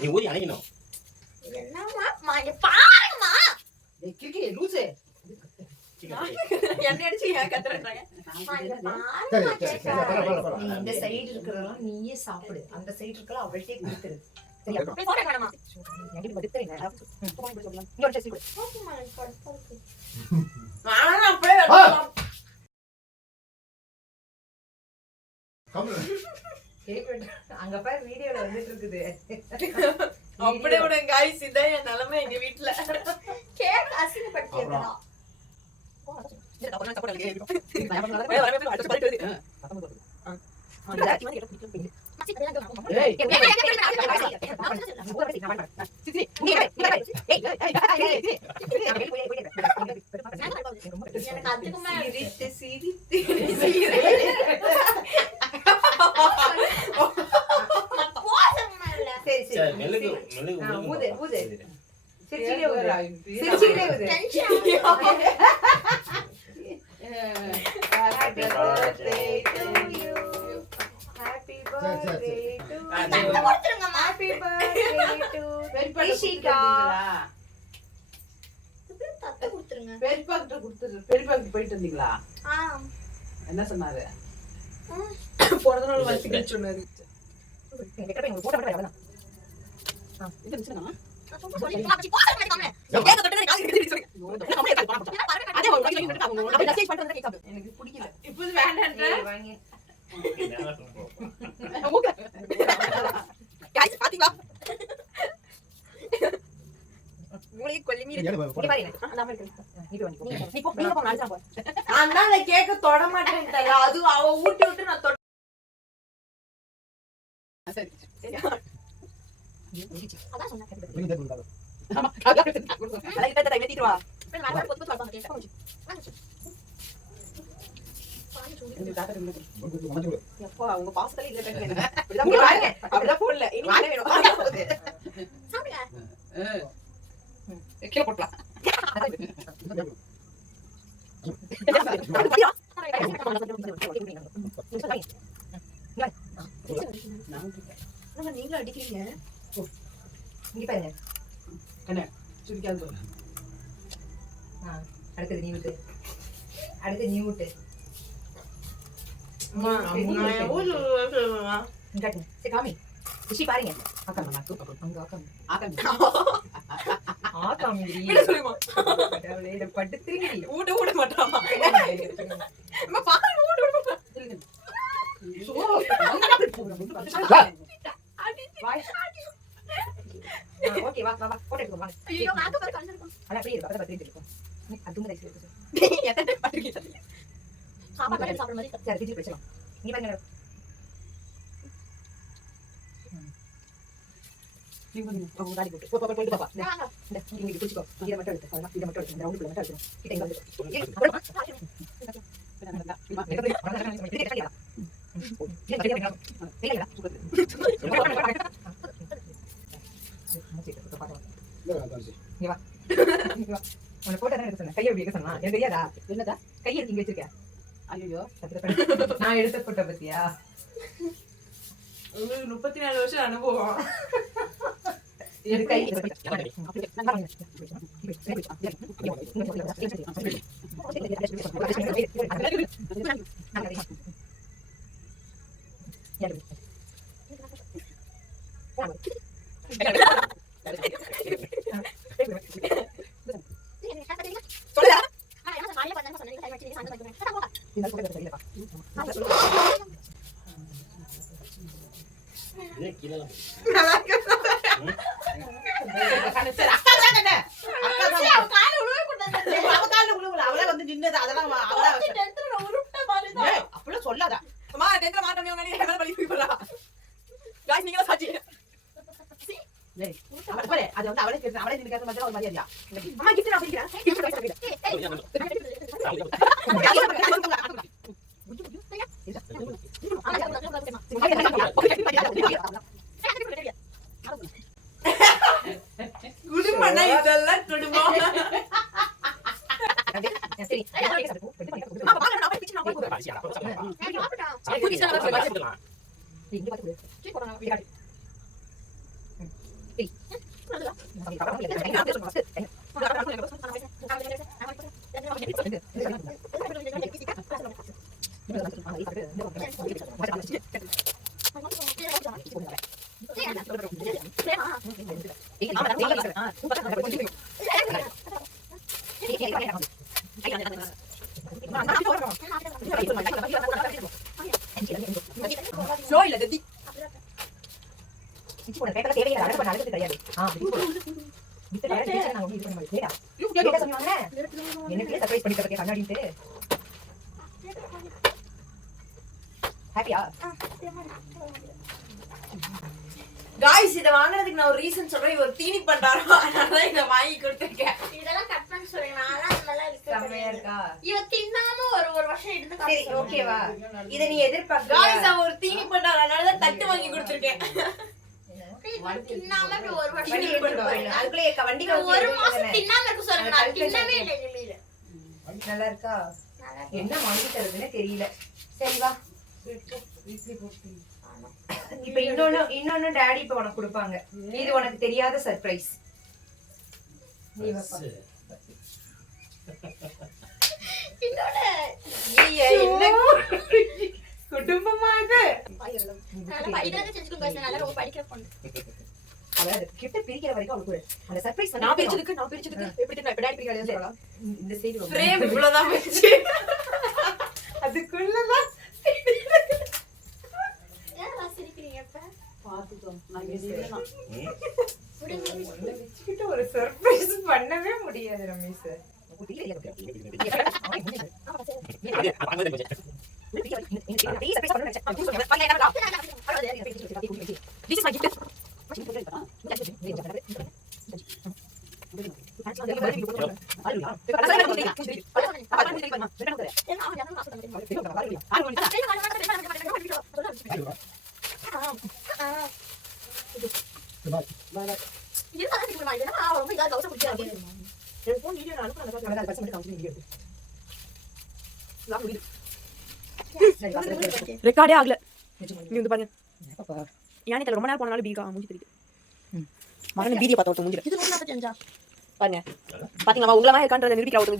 நீ ஊதி அணைக்கணும். என்னம்மா இங்க பாருங்கம்மா. கிறுக்கி லூசு. என்ன அடிச்சு ஏன் கத்துறேன்றாங்க. இந்த சைடு இருக்கிறதெல்லாம் நீயே சாப்பிடு. அந்த சைடு இருக்கலாம் அவள்கிட்டே கொடுத்துரு. சரியா? போட வேணாமா. எனக்கு படுத்துறேன். இங்க ஒரு டெஸ்ட் கொடு. நான் அப்படியே வெட்டலாம். அங்க பாரு வீடியோல வந்துட்டு இருக்குது. அப்படியே விட गाइस இதான் என் நிலைமை எங்க வீட்ல. கேக் அசிங்கப்படுத்தி இருக்கறா. Happy birthday to you. Happy birthday to you. Happy birthday to Rishika. பெரியப்பாக்கு போயிட்டு வந்தீங்களா? என்ன சொன்னாரு? போன நாள் வாழ்த்துக்கள் சொன்னாரு. எனக்கு பிடிக்கல. இப்போ வேண்டாம்ன்ற பாத்தீங்களா? கேக்க தொட மாட்டேன். அது அவ ஊட்டி விட்டு நான் தொட. சரி அதான் சொன்னேன். உங்க பாசத்துல இல்ல அப்படிதான் போடல. இனி வேணும் கீழே போட்டலாம். நீங்களும் அடிக்கிறீங்க. அடுத்தது நீ விட்டு. அடுத்து நீ விட்டு. காமி ரிஷி பாருங்க. படுத்துறீங்க. ஊட்ட ஊட மாட்டாமா. ஓகே வா வா போட்டு எடுத்து வா. ஐயோ நான் பாரு கண்ணு அட அப்படியே இருக்கு. அத பத்தி இருக்கு. நீ அதுங்க ரைஸ் இருக்கு. எத்தனை பாத்துக்கிட்ட. சாப்பாடு சாப்பிடுற மாதிரி சரி ஃப்ரிட்ஜ் வெச்சலாம். நீ பாருங்க. நீ வந்து அவங்க காடி போட்டு. போ பாப்பா. இந்த இங்க குளிச்சுக்கோ. இத மட்டும் எடுத்து. அத மட்டும் எடுத்து. இந்த ரவுண்டுக்குள்ள மட்டும் எடுத்து. கிட்ட இங்க வந்து. கையை எப்படி சொன்னா எனக்கு தெரியாதா? என்னதா கையை எடுத்து இங்க வச்சிருக்கேன். ஐயோ நான் எடுத்த போட்ட பத்தியா? 34 வருஷம் அனுபவம். கை சொல்லாத இதெல்லாம் குடும்பம். காட்டு. டேய். ஸ்லோ இல்ல கத்தி. இச்சி போன பேப்பர்ல தேவையில்லை அடக்க பண்ண அடக்கிறது கிடையாது. வித்த நேரம் டீச்சர் நான் உங்களுக்கு இது பண்ண மாட்டேன். கேட்டா சொன்னாங்க. எனக்கு சர்ப்ரைஸ் பண்ணி தரக்கே கண்ணாடிட்டு. ஹேப்பியா? गाइस இத வாங்குறதுக்கு நான் ஒரு ரீசன் சொல்றேன். இவர் தீனி பண்றாரோ அதனால இத வாங்கி கொடுத்திருக்கேன். இதெல்லாம் கட் பண்ண சொல்றேன். நான் அதெல்லாம் இருக்கு. செமையா இருக்கா? இவ தின்னாம ஒரு வருஷம் இருந்து சரி ஓகேவா? இத நீ எதிர்பார்க்க. गाइस அவ ஒரு தீனி பண்றாரு அதனால தான் தட்டு வாங்கி கொடுத்திருக்கேன். தின்னாம இப்படி ஒரு வருஷம் வண்டி எடுத்து போறேன். அதுக்குள்ளே வண்டில ஒரு மாசம் தின்னாம இருக்க சொல்லுங்க. நான் தின்னவே இல்ல இனிமேல். நல்லா இருக்கா? என்ன வாங்கி தரதுன்னு தெரியல. சரி வா. இப்ப இன்னொன்னு டாடி இப்ப உனக்கு கொடுப்பாங்க. இது உனக்கு தெரியாத சர்ப்ரைஸ். நீ வா. இன்னொரு என்ன குடும்பமா இது? நான் படிக்கிறது செஞ்சுட்டு பேச நல்லா ரொம்ப படிக்கிற பொண்ணு. அதாவது கிட்ட பிரிக்கிற வரைக்கும் அவளுக்கு அந்த சர்ப்ரைஸ் நான் பிரிச்சதுக்கு எப்படி தெரியும் இப்ப டாடி பிரிக்காதே சொல்லலாம். இந்த சைடு ஃப்ரேம் இவ்வளவுதான் வெச்சு அதுக்குள்ளதான் ஏன் சிரிக்கிறீங்க இப்ப? பாத்துட்டோம் நான் இல்லனா வெச்சுக்கிட்டு ஒரு சர்ப்ரைஸ் பண்ணவே முடியாது Ramesh. This is my gift. ரெக்கார்டே ஆகல. நீ வந்து பாருங்க. யானே தெரியல ரொம்ப நேரம் போனாலும் பீகா மூஞ்சி தெரியுது. மரண பீதியை பார்த்தா ஒருத்தர் மூஞ்சில. இது 145 பாருங்க. பாத்தீங்களா உங்களமா இருக்கான்றத நிரூபிக்கிறா ஒருத்தர்.